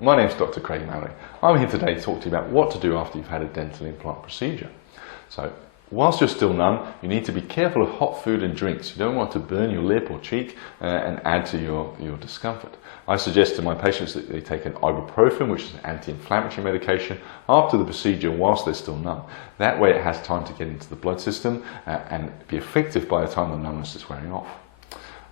my name's Dr Craig Mallorie. I'm here today to talk to you about what to do after you've had a dental implant procedure. So, whilst you're still numb, you need to be careful of hot food and drinks. You don't want to burn your lip or cheek and add to your discomfort. I suggest to my patients that they take an ibuprofen, which is an anti-inflammatory medication, after the procedure whilst they're still numb. That way it has time to get into the blood system and be effective by the time the numbness is wearing off.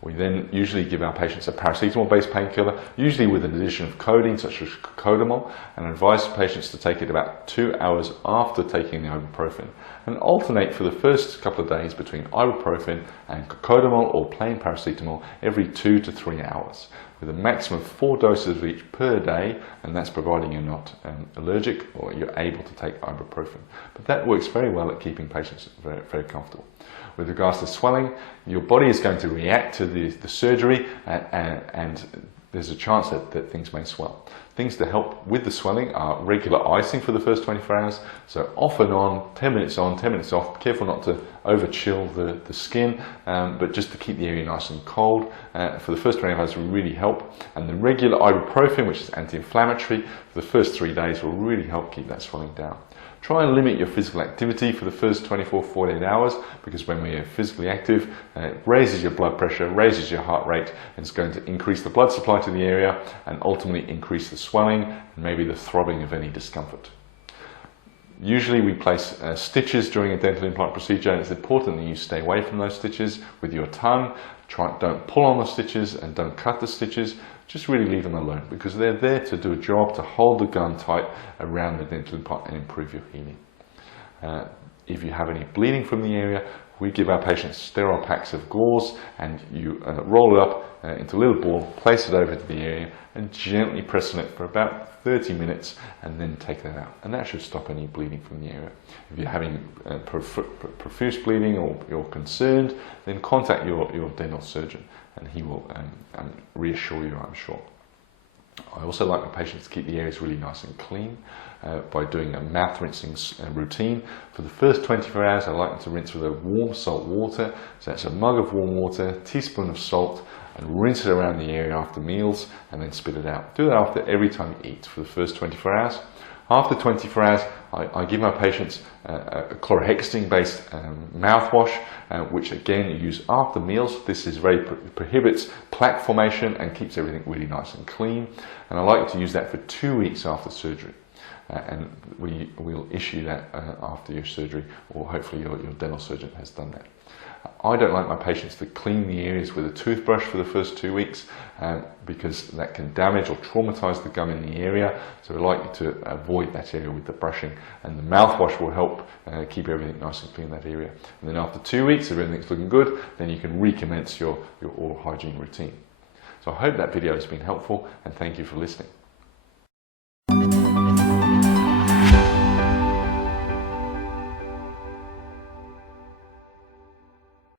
We then usually give our patients a paracetamol-based painkiller, usually with an addition of codeine such as cocodamol, and advise patients to take it about 2 hours after taking the ibuprofen, and alternate for the first couple of days between ibuprofen and cocodamol or plain paracetamol every 2 to 3 hours, with a maximum of 4 doses of each per day, and that's providing you're not allergic or you're able to take ibuprofen. But that works very well at keeping patients very, very comfortable. With regards to swelling, your body is going to react to the surgery and there's a chance that things may swell. Things to help with the swelling are regular icing for the first 24 hours, so off and on, 10 minutes on, 10 minutes off. Careful not to over chill the skin, but just to keep the area nice and cold. For the first 24 hours will really help, and the regular ibuprofen, which is anti-inflammatory, for the first 3 days will really help keep that swelling down. Try and limit your physical activity for the first 24-48 hours, because when we are physically active, it raises your blood pressure, raises your heart rate, and it's going to increase the blood supply to the area and ultimately increase the swelling and maybe the throbbing of any discomfort. Usually we place stitches during a dental implant procedure, and it's important that you stay away from those stitches with your tongue. Don't pull on the stitches and don't cut the stitches. Just really leave them alone, because they're there to do a job to hold the gum tight around the dental implant and improve your healing. If you have any bleeding from the area, we give our patients sterile packs of gauze, and you roll it up into a little ball, place it over the area and gently press on it for about 30 minutes and then take that out, and that should stop any bleeding from the area. If you're having profuse bleeding or you're concerned, then contact your dental surgeon and he will reassure you, I'm sure. I also like my patients to keep the areas really nice and clean by doing a mouth rinsing routine. For the first 24 hours, I like them to rinse with a warm salt water. So that's a mug of warm water, a teaspoon of salt, and rinse it around the area after meals and then spit it out. Do that after every time you eat for the first 24 hours. After 24 hours, I give my patients a chlorhexidine-based mouthwash, which again you use after meals. This prohibits plaque formation and keeps everything really nice and clean. And I like to use that for 2 weeks after surgery. And we'll issue that after your surgery, or hopefully your dental surgeon has done that. I don't like my patients to clean the areas with a toothbrush for the first 2 weeks because that can damage or traumatize the gum in the area. So we like you to avoid that area with the brushing, and the mouthwash will help keep everything nice and clean in that area. And then after 2 weeks, if everything's looking good, then you can recommence your oral hygiene routine. So I hope that video has been helpful, and thank you for listening.